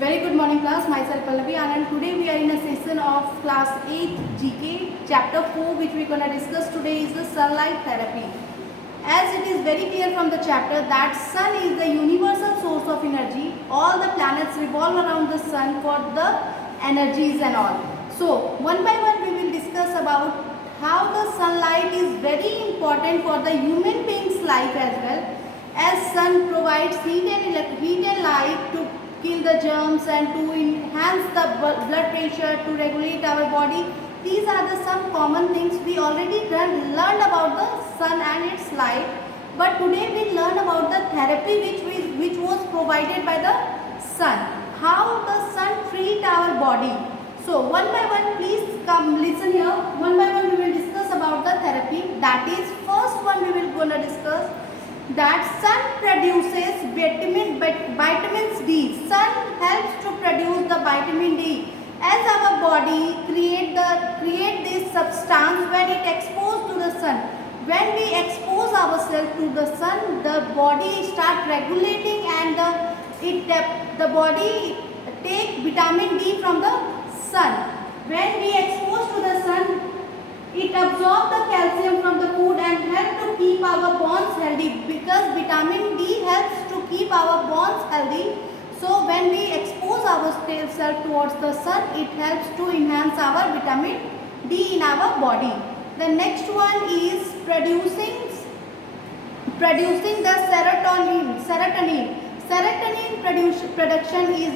Very good morning class, myself Pallavi and today we are in a session of class 8 GK chapter 4 which we are going to discuss today is the sunlight therapy. As it is very clear from the chapter that sun is the universal source of energy, all the planets revolve around the sun for the energies and all. So one by one we will discuss about how the sunlight is very important for the human being's life as well, as sun provides heat and light to kill the germs and to enhance the blood pressure, to regulate our body. These are the some common things we already learned about the sun and its light. But today we learn about the therapy which was provided by the sun. How the sun treat our body. So one by one, please come listen here. One by one we will discuss about the therapy. That is, first one we will gonna discuss that sun produces vitamins D. Sun helps to produce the vitamin D. As our body create this substance when it exposed to the sun. When we expose ourselves to the sun, the body start regulating and the body take vitamin D from the sun. When we expose to the sun, it absorbs the calcium from the food and help to keep our bones healthy, because vitamin D helps to keep our bones healthy. So when we expose ourselves towards the sun, it helps to enhance our vitamin D in our body. The next one is producing the serotonin. Serotonin production is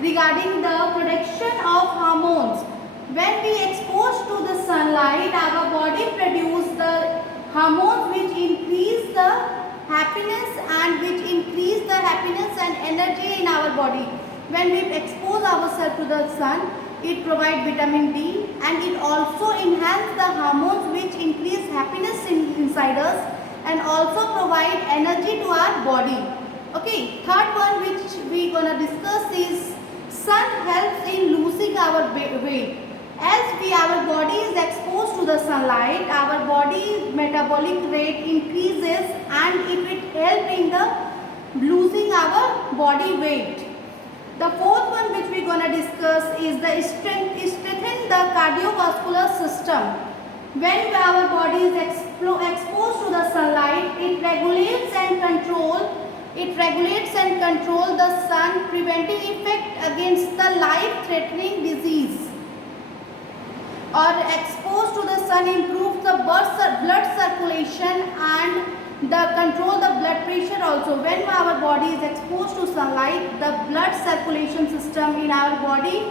regarding the production of hormones. When we expose to the sunlight, our body produces the hormones which increase the happiness and energy in our body. When we expose ourselves to the sun, it provides vitamin D and it also enhances the hormones which increase happiness inside us and also provide energy to our body. Okay, third one which we gonna discuss is sun helps in losing our weight. As our body is exposed to the sunlight, our body's metabolic rate increases and it will help in the losing our body weight. The fourth one which we are going to discuss is the strengthen the cardiovascular system. When our body is exposed to the sunlight, it regulates and control the sun, preventing effect against the life-threatening disease. Or exposed to the sun improves the blood circulation and control the blood pressure also. When our body is exposed to sunlight, the blood circulation system in our body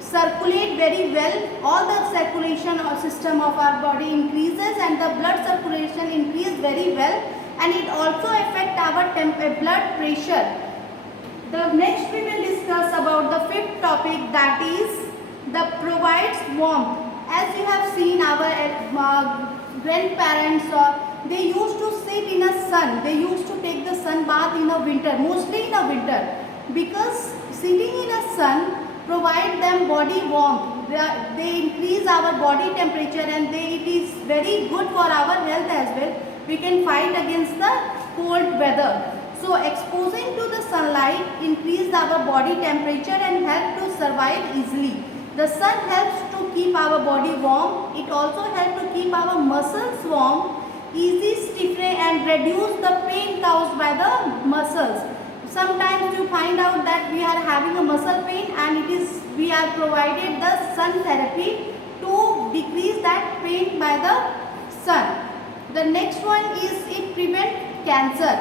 circulate very well. All the circulation or system of our body increases and the blood circulation increase very well, and it also affect our blood pressure. The next we will discuss about the fifth topic, that is the provides warmth. As you have seen, our grandparents they used to sit in a sun. They used to take the sun bath in a winter, mostly in a winter, because sitting in a sun provide them body warmth. They increase our body temperature and it is very good for our health as well. We can fight against the cold weather. So exposing to the sunlight increase our body temperature and help to survive easily. The sun helps to keep our body warm. It also helps to keep our muscles warm, easy stiffening and reduce the pain caused by the muscles. Sometimes you find out that we are having a muscle pain and we are provided the sun therapy to decrease that pain by the sun. The next one is it prevents cancer.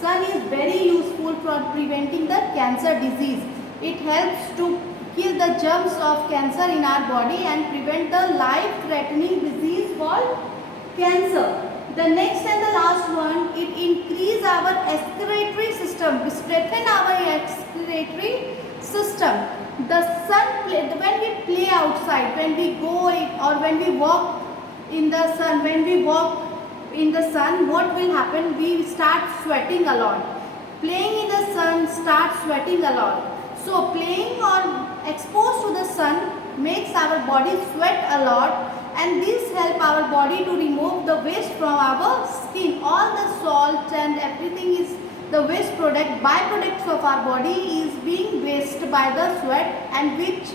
Sun is very useful for preventing the cancer disease. It helps to kill the germs of cancer in our body and prevent the life-threatening disease called cancer. The next and the last one, it increase our excretory system, strengthen our excretory system. The sun, when we play outside, when we go or when we walk in the sun, what will happen? We start sweating a lot. Playing in the sun starts sweating a lot. So playing or exposed to the sun makes our body sweat a lot, and this help our body to remove the waste from our skin. All the salt and everything is the waste product, byproducts of our body is being wasted by the sweat, and which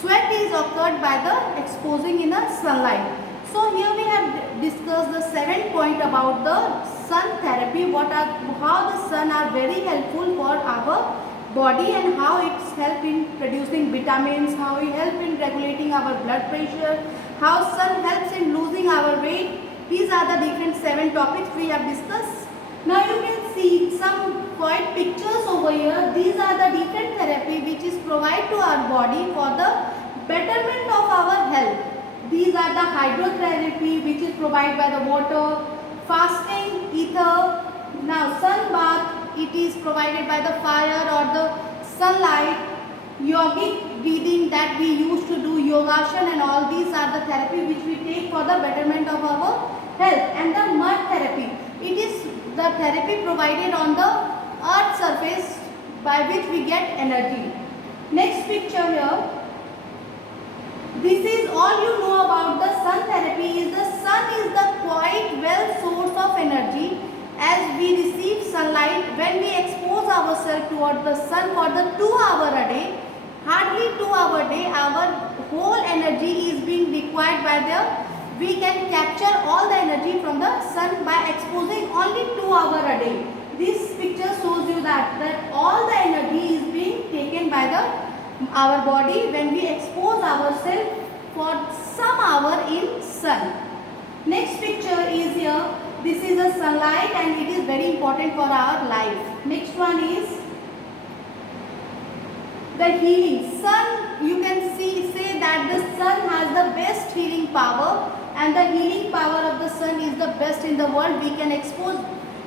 sweat is occurred by the exposing in a sunlight. So here we have discussed the 7 point about the sun therapy, how the sun are very helpful for our body and how it's help in producing vitamins, how it help in regulating our blood pressure, how sun helps in losing our weight. These are the different 7 topics we have discussed. Now you can see some quite pictures over here. These are the different therapy which is provided to our body for the betterment of our health. These are the hydrotherapy which is provided by the water, fasting, ether. Now sun bath, it is provided by the fire or the sunlight. Yogic breathing that we used to do, yogasana, and all these are the therapy which we take for the betterment of our health. And the mud therapy, it is the therapy provided on the earth surface by which we get energy. Next picture here. This is all you know about the sun therapy. Is the sun is the quite well source of energy, as we receive sunlight when we expose ourselves toward the sun for the 2 hours a day. Hardly 2 hours a day, our whole energy is being required by we can capture all the energy from the sun by exposing only 2 hours a day. This picture shows you that all the energy is being taken by our body when we expose ourselves for some hour in sun. Next picture is here. This is a sunlight and it is very important for our life. Next one is the healing. Sun, you can say that the sun has the best healing power, and the healing power of the sun is the best in the world. We can expose.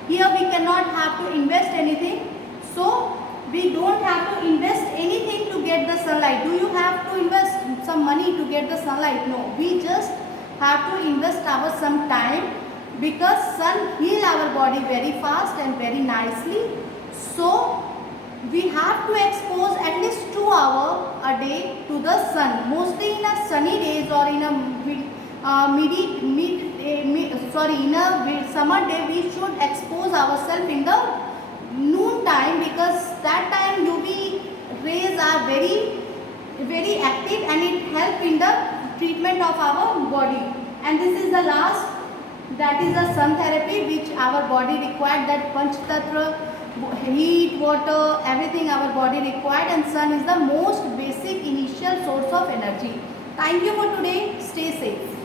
Here we cannot have to invest anything. So we don't have to invest anything to get the sunlight. Do you have to invest some money to get the sunlight? No. We just have to invest some time, because sun heal our body very fast and very nicely. So we have to expose at least 2 hours a day to the sun. Mostly in a sunny days or in a in a summer day, we should expose ourselves in the noon time, because that time UV rays are very active and it helps in the treatment of our body. And this is the last, that is the sun therapy which our body required, that Panch Tattva, heat, water, everything our body required, and sun is the most basic initial source of energy. Thank you for today. Stay safe.